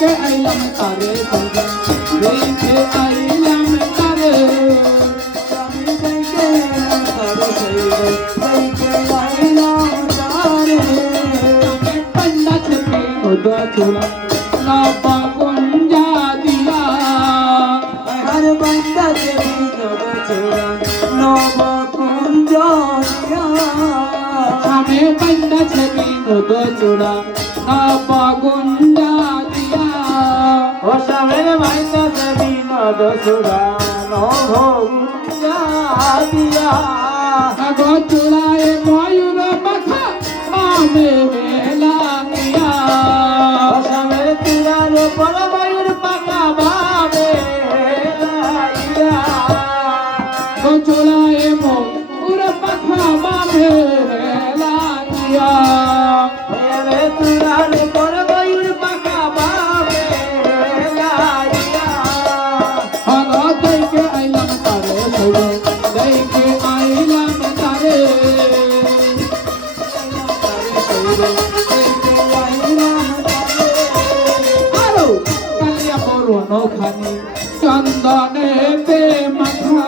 দেখে আইলাম তারে দেখে আইলাম তারে আমি দেখে আইলাম তারে पंडा छपे उदा चूड़ा ना पाकुंजा दिया हर बंदा से भी छोड़ा नव कुंज दिया हमें पंडा छपे उदा चूड़ा ना पाकुंजा दिया ओ सवेर बंदा से भी छोड़ा नव कुंज दिया अगो चूड़ाए मयूर बखा मामे वेला किया सवेर तुरारे पर मयूर पका बाबे लाइया गो चूड़ाए मयूर बखा मामे वेला किया रे तुरारे पर मयूर पका बाबे लाइया अगो देखे आइलम तारे सैलो देखे आइलम तारे আরো কালিয়া বড় নখানি চন্দনে তে মাথা